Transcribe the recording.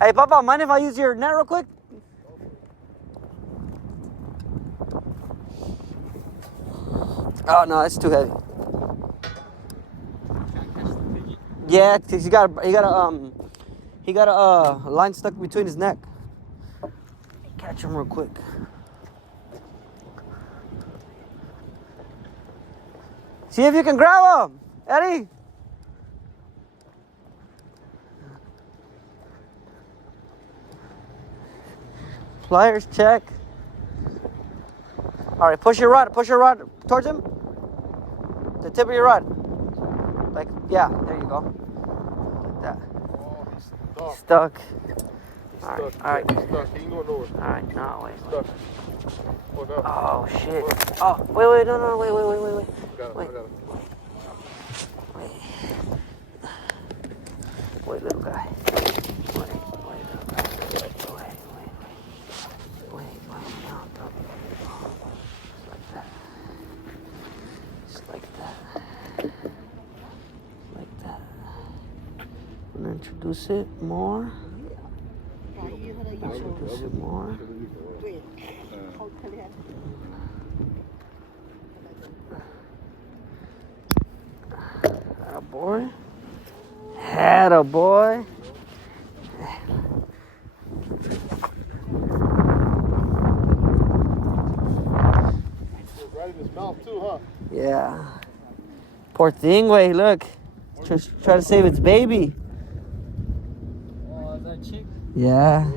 Hey, Papa, mind if I use your net real quick? Oh no, it's too heavy. Yeah, 'cause he got a line stuck between his neck. Catch him real quick. See if you can grab him, Eddie. Pliers check. All right, push your rod towards him. The tip of your rod. Like, yeah, there you go. Like that. Oh, he's Stuck. He's All right, stuck. all right. He's stuck. He ain't going nowhere. All right, no, wait. Stuck. Hold up. Oh, shit. Oh, wait, no, wait. I got him. Wait, little guy. Wait, little guy. Wait, no, bro. Just like that. I'm gonna introduce it more. Introduce it more. Attaboy. Attaboy. Right in his mouth too, huh? Yeah. Poor thing, wait, look. Just try to save its baby. Oh, is that chick? Yeah.